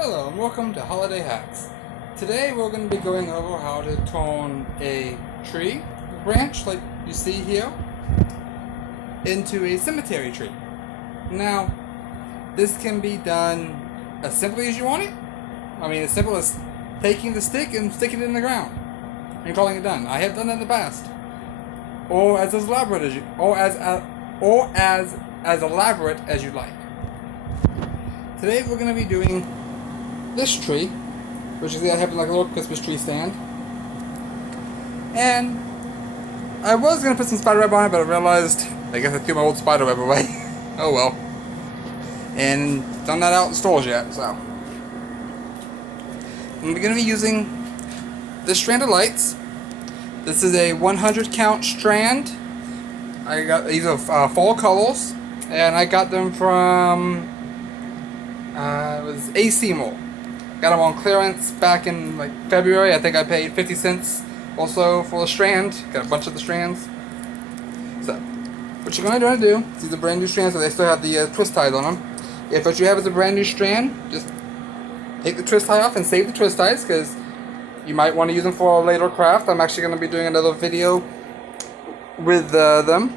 Hello and welcome to Holiday Hacks. Today we're going to be going over how to turn a tree branch like you see here into a cemetery tree. Now, this can be done as simply as you want it. I mean, as simple as taking the stick and sticking it in the ground and calling it done. I have done that in the past. Or as elaborate as you, or as elaborate as you like. Today we're going to be doing this tree, which is I have like a little Christmas tree stand, and I was gonna put some spider web on it, but I realized I guess I threw my old spider web away. Oh well, and done that out in stores yet. So I'm gonna be using this strand of lights. This is a 100 count strand. I got these are fall colors, and I got them from it was AC Mall. Got them on clearance back in like February. I think I paid 50 cents or so for the strand. Got a bunch of the strands. So, what you're going to do, these are brand new strands, so they still have the twist ties on them. If what you have is a brand new strand, just take the twist tie off and save the twist ties, because you might want to use them for a later craft. I'm actually going to be doing another video with them.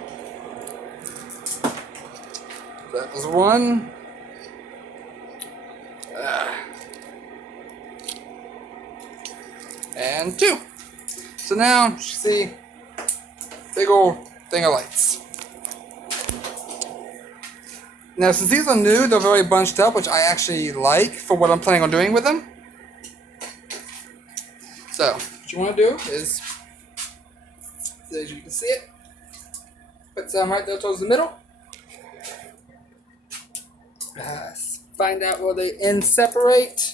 That was one. And two. So now you see big old thing of lights. Now since these are new, they're very bunched up, which I actually like for what I'm planning on doing with them. So what you want to do is, as you can see it, put some right there towards the middle. Find out where they end separate.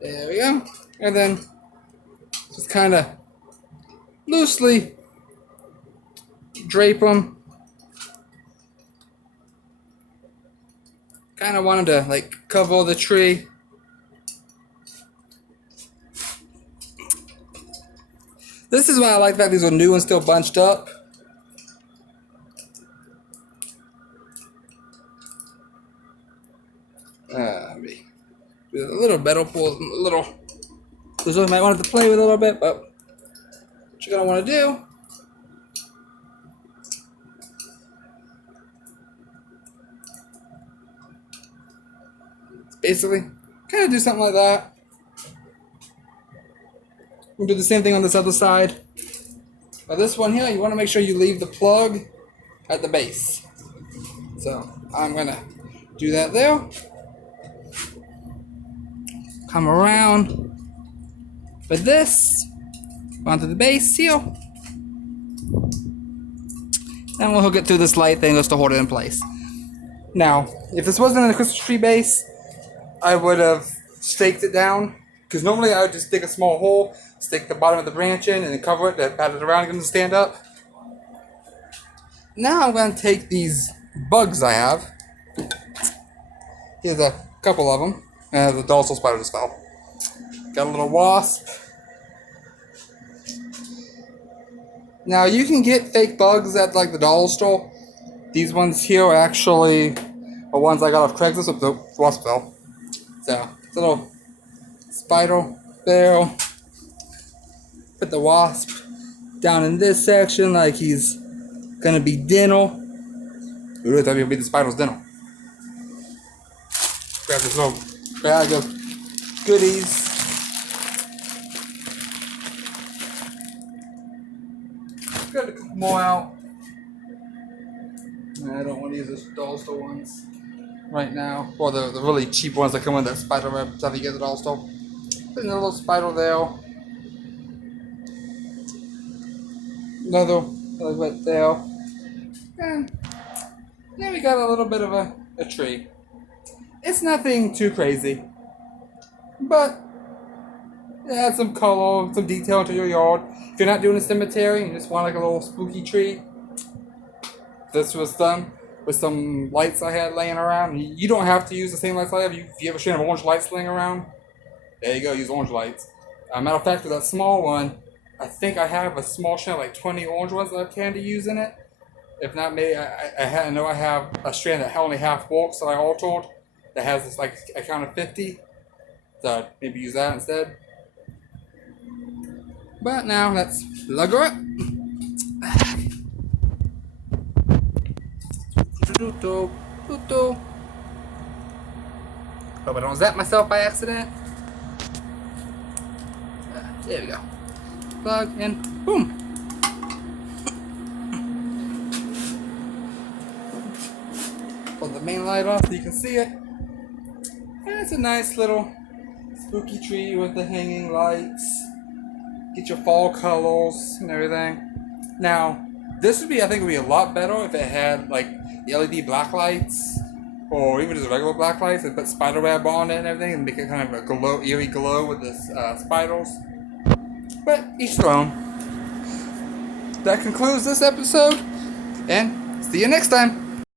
There we go. And then just kind of loosely drape them. Kind of wanted to like cover the tree. This is why I like that these are new and still bunched up. A little metal pull, a little. This one might want to play with a little bit, but what you're gonna want to do is basically kind of do something like that. We'll do the same thing on this other side. But this one here, you want to make sure you leave the plug at the base. So I'm gonna do that there. Come around with this onto the base seal, and we'll hook it through this light thing just to hold it in place. Now, if this wasn't in a Christmas tree base, I would have staked it down, because normally I would just dig a small hole, stick the bottom of the branch in, and then cover it, then pat it around, get it to stand up. Now I'm going to take these bugs I have. Here's a couple of them. The dorsal spider just fell. Got a little wasp. Now you can get fake bugs at like the dollar store. These ones here are actually the ones I got off Craigslist with the wasp fell. So it's a little spider there. Put the wasp down in this section like he's gonna be dental. Ooh, I thought he'd be the spider's dental. Grab this little bag of goodies. Got a couple more out. I don't want to use the dollar store ones right now. Or the really cheap ones that come with that spider web stuff you get at the dollar store. Put another little spider there. Another little bit there. And then we got a little bit of a tree. It's nothing too crazy, but add some color, some detail into your yard. If you're not doing a cemetery, you just want like a little spooky tree. This was done with some lights I had laying around. You don't have to use the same lights I have. If you have a strand of orange lights laying around, there you go, use orange lights. Matter of fact, with that small one, I think I have a small strand of like 20 orange ones that I plan to use in it. If not, maybe I know I have a strand that only half walks that I altered that has this like a count of 50. So maybe use that instead. But now let's lug her up. Hope I don't zap myself by accident. There we go. Plug and boom. Pull the main light off so you can see it. And it's a nice little spooky tree with the hanging lights. Get your fall colors and everything. Now, this would be, I think, would be a lot better if it had like the LED black lights, or even just regular black lights, and put spider web on it and everything, and make it kind of a glow, eerie glow with the spiders. But each their own. That concludes this episode, and see you next time.